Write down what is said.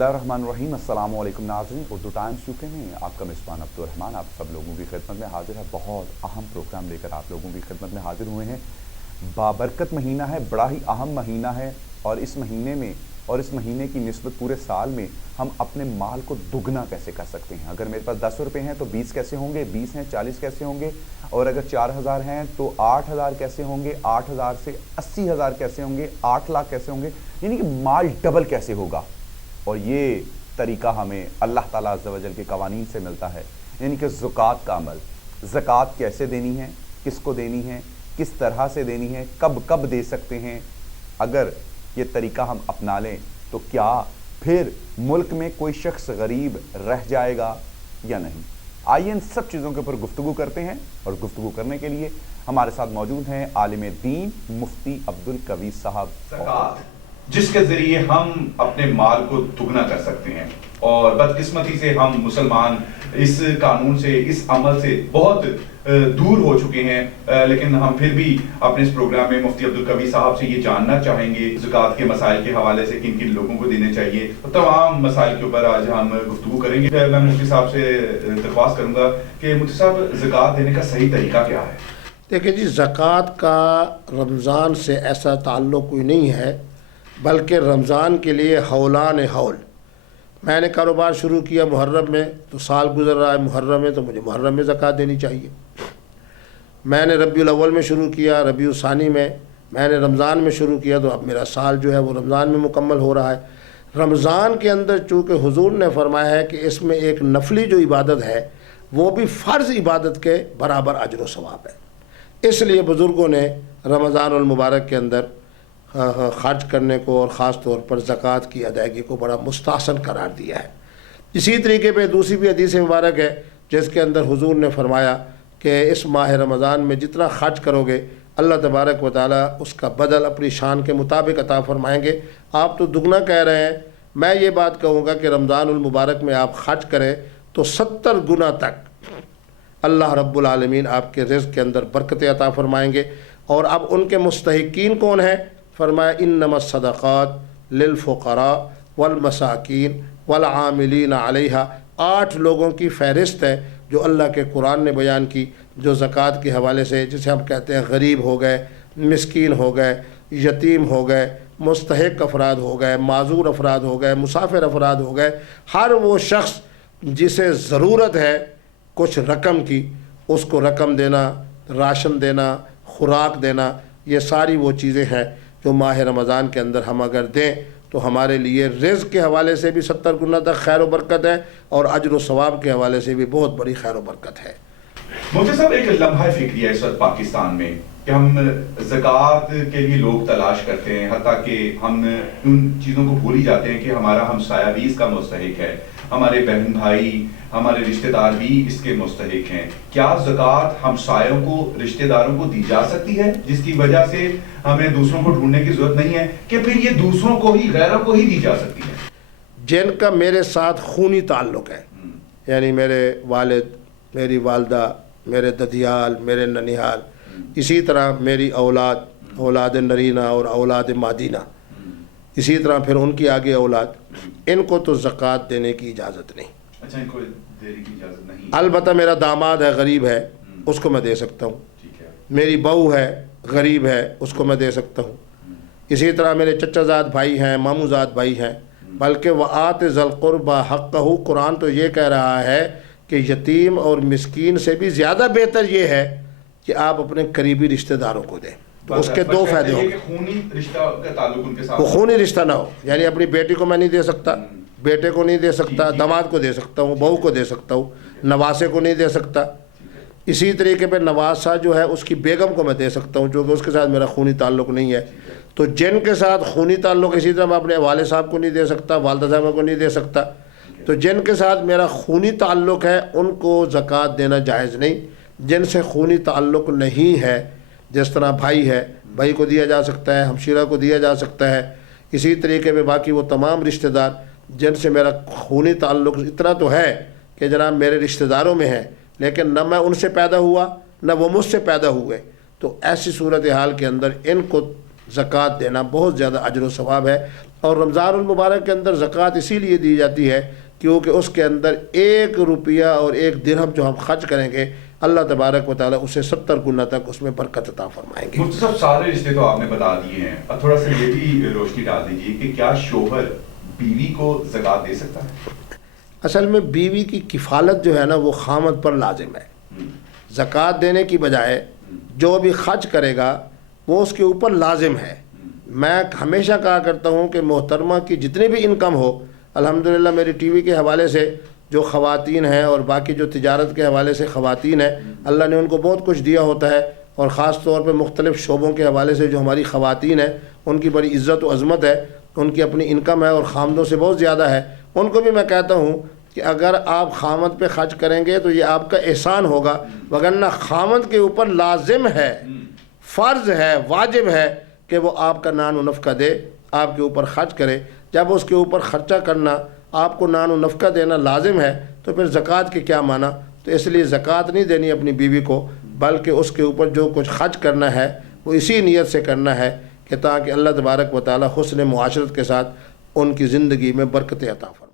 बिस्मिल्लाह रहमान रहीम। अस्सलाम वालेकुम नाज़रीन, उर्दू टाइम्स यूके में आपका मेज़बान अब्दुर्रहमान आप सब लोगों की खिदमत में हाजिर है। बहुत अहम प्रोग्राम लेकर आप लोगों की खिदमत में हाजिर हुए हैं। बाबरकत महीना है, बड़ा ही अहम महीना है, और इस महीने में और इस महीने की निस्बत पूरे साल में हम अपने माल को दुगना कैसे कर सकते हैं। अगर मेरे पास 10 रुपये हैं तो 20 कैसे होंगे, 20 हैं 40 कैसे होंगे, और अगर 4000 हैं तो 8000 कैसे होंगे, 8000 से 80,000 कैसे होंगे, 8 लाख कैसे होंगे, यानी कि माल डबल कैसे होगा। और ये तरीका हमें अल्लाह ताला अज़्ज़ा वजल के कवानीन से मिलता है, यानी कि ज़कात का अमल। ज़कात कैसे देनी है, किसको देनी है, किस तरह से देनी है, कब कब दे सकते हैं। अगर ये तरीका हम अपना लें तो क्या फिर मुल्क में कोई शख्स गरीब रह जाएगा या नहीं। आइए इन सब चीज़ों के ऊपर गुफ्तगू करते हैं, और गुफ्तगू करने के लिए हमारे साथ मौजूद हैं आलिम दीन मुफ्ती अब्दुल कवी साहब। ज़कात जिसके ज़रिए हम अपने माल को दुगना कर सकते हैं, और बदकिस्मती से हम मुसलमान इस कानून से, इस अमल से बहुत दूर हो चुके हैं। लेकिन हम फिर भी अपने इस प्रोग्राम में मुफ्ती अब्दुल कवी साहब से ये जानना चाहेंगे ज़कात के मसाइल के हवाले से किन किन लोगों को देने चाहिए। तो तमाम मसाइल के ऊपर आज हम गुफ्तगू करेंगे। मैं मुफ्ती साहब से दरख्वास्त करूँगा कि मुफ्ती साहब ज़कात देने का सही तरीका क्या है। देखिए जी, ज़कात का रमज़ान से ऐसा ताल्लुक़ कोई नहीं है, बल्कि रमज़ान के लिए हौलान हौल। मैंने कारोबार शुरू किया मुहर्रम में, तो साल गुजर रहा है मुहर्रम में, तो मुझे मुहर्रम में ज़कात देनी चाहिए। मैंने रबीउल अव्वल में शुरू किया, रबीउल सानी में, मैंने रमज़ान में शुरू किया, तो अब मेरा साल जो है वो रमज़ान में मुकम्मल हो रहा है। रमज़ान के अंदर चूँकि हुजूर ने फरमाया है कि इसमें एक नफली जो इबादत है वो भी फ़र्ज़ इबादत के बराबर अजर व सवाब है, इसलिए बुज़ुर्गों ने रमज़ानुल मुबारक के अंदर खर्च करने को और ख़ास तौर पर ज़कात की अदायगी को बड़ा मुस्तहसन करार दिया है। इसी तरीके पे दूसरी भी हदीस मुबारक है जिसके अंदर हुजूर ने फरमाया कि इस माह रमज़ान में जितना खर्च करोगे अल्लाह तबारक व तआला उसका बदल अपनी शान के मुताबिक अता फरमाएंगे। आप तो दुगना कह रहे हैं, मैं ये बात कहूँगा कि रमज़ानुल मुबारक में आप खर्च करें तो 70 गुना तक अल्लाह रब्बुल आलमीन आपके रिज़्क़ के अंदर बरकत अता फरमाएंगे। और अब उनके मुस्तहिकीन कौन है? फरमाया इन्नमस सदक़ात लिल फ़ुक़रा वल मसाकीन वल आमिलीन अलैहा। 8 लोगों की फ़हरिस्त है जो अल्लाह के कुरान ने बयान की, जो ज़कात के हवाले से, जिसे हम कहते हैं गरीब हो गए, मिस्कीन हो गए, यतीम हो गए, मुस्तहिक अफराद हो गए, माजूर अफराद हो गए, मुसाफिर अफराद हो गए। हर वो शख्स जिसे ज़रूरत है कुछ रकम की, उसको रकम देना, राशन देना, खुराक देना, ये सारी वो चीज़ें हैं जो माह रमज़ान के अंदर हम अगर दें तो हमारे लिए रिज़्क़ के हवाले से भी 70 गुना तक खैर व बरकत है, और अजर व सवाब के हवाले से भी बहुत बड़ी खैर व बरकत है। मुफ्ती साहब, एक लम्हा फ़िक्री है इस वक्त पाकिस्तान में कि हम ज़कात के लिए लोग तलाश करते हैं, हत्ता कि हम उन चीज़ों को भूल ही जाते हैं कि हमारा हमसाया भी इसका मुस्तहिक है, हमारे बहन भाई, हमारे रिश्तेदार भी इसके मुस्तहिक हैं। क्या ज़कात हमसायों को, रिश्तेदारों को दी जा सकती है, जिसकी वजह से हमें दूसरों को ढूंढने की ज़रूरत नहीं है, कि फिर ये दूसरों को ही, गैरों को ही दी जा सकती है? जिनका मेरे साथ खूनी ताल्लुक़ है, यानी मेरे वालिद, मेरी वालदा, मेरे ददियाल, मेरे ननिहाल, इसी तरह मेरी औलाद, औलाद नरीना और औलाद मादीना, इसी तरह फिर उनकी आगे औलाद, इनको तो ज़कात देने की इजाज़त नहीं। अच्छा, इनको देने की इजाज़त नहीं। अलबत्ता मेरा दामाद है, गरीब है, उसको मैं दे सकता हूँ। ठीक है। मेरी बहू है, गरीब है, उसको मैं दे सकता हूँ। इसी तरह मेरे चचाजाद भाई हैं, मामूजाद भाई हैं। बल्कि वआत ज़ल क़ुरबा हक़्क़हू, कुरान तो ये कह रहा है कि यतीम और मिस्कीन से भी ज़्यादा बेहतर ये है कि आप अपने करीबी रिश्तेदारों को दें, तो उसके 2 फ़ायदे होंगे। खूनी रिश्ता का ताल्लुक उनके साथ, वो खूनी रिश्ता ना हो, यानी अपनी बेटी को मैं नहीं दे सकता, बेटे को नहीं दे सकता, दामाद को दे सकता हूँ, बहू को दे सकता हूँ, नवासे को नहीं दे सकता। इसी तरीके पे नवासा जो है उसकी बेगम को मैं दे सकता हूँ, जो कि उसके साथ मेरा खूनी ताल्लुक़ नहीं है। तो जिनके साथ खूनी ताल्लुक़, इसी तरह मैं अपने वाले साहब को नहीं दे सकता, वालदा साहब को नहीं दे सकता। तो जिनके साथ मेरा खूनी ताल्लुक़ है उनको ज़कात देना जायज़ नहीं। जिनसे खूनी ताल्लुक़ नहीं है, जिस तरह भाई है, भाई को दिया जा सकता है, हमशीरा को दिया जा सकता है। इसी तरीके पे बाकी वो तमाम रिश्तेदार जिनसे मेरा खूनी ताल्लुक़ इतना तो है कि जनाब मेरे रिश्तेदारों में है, लेकिन न मैं उनसे पैदा हुआ न वो मुझसे पैदा हुए, तो ऐसी सूरत हाल के अंदर इनको ज़कात देना बहुत ज़्यादा अजर व सवाब है। اور رمضان المبارک کے اندر زکوٰۃ اسی لیے دی جاتی ہے کیونکہ اس کے اندر 1 روپیہ اور 1 درہم جو ہم خرچ کریں گے اللہ تبارک و تعالیٰ اسے 70 گنا تک اس میں برکت عطا فرمائیں گے۔ مفتی صاحب سارے رشتے تو آپ نے بتا دیے ہیں، اب تھوڑا سا یہ بھی روشنی ڈال دیجیے کہ کیا شوہر بیوی کو زکوٰۃ دے سکتا ہے؟ اصل میں بیوی کی کفالت جو ہے نا وہ خامد پر لازم ہے۔ زکوٰۃ دینے کی بجائے جو بھی خرچ کرے گا وہ اس کے اوپر لازم ہے۔ میں ہمیشہ کہا کرتا ہوں کہ محترمہ کی جتنی بھی انکم ہو، الحمدللہ میری ٹی وی کے حوالے سے جو خواتین ہیں اور باقی جو تجارت کے حوالے سے خواتین ہیں، اللہ نے ان کو بہت کچھ دیا ہوتا ہے، اور خاص طور پہ مختلف شعبوں کے حوالے سے جو ہماری خواتین ہیں ان کی بڑی عزت و عظمت ہے، ان کی اپنی انکم ہے اور خامدوں سے بہت زیادہ ہے۔ ان کو بھی میں کہتا ہوں کہ اگر آپ خامد پہ خرچ کریں گے تو یہ آپ کا احسان ہوگا، وگرنہ خامد کے اوپر لازم ہے، فرض ہے، واجب ہے کہ وہ آپ کا نان و نفقہ دے، آپ کے اوپر خرچ کرے۔ جب اس کے اوپر خرچہ کرنا، آپ کو نان و نفقہ دینا لازم ہے تو پھر زکوٰۃ کے کیا معنی؟ تو اس لیے زکوٰۃ نہیں دینی اپنی بیوی کو، بلکہ اس کے اوپر جو کچھ خرچ کرنا ہے وہ اسی نیت سے کرنا ہے کہ تاکہ اللہ تبارک و تعالی حسن معاشرت کے ساتھ ان کی زندگی میں برکت عطا فرمائے۔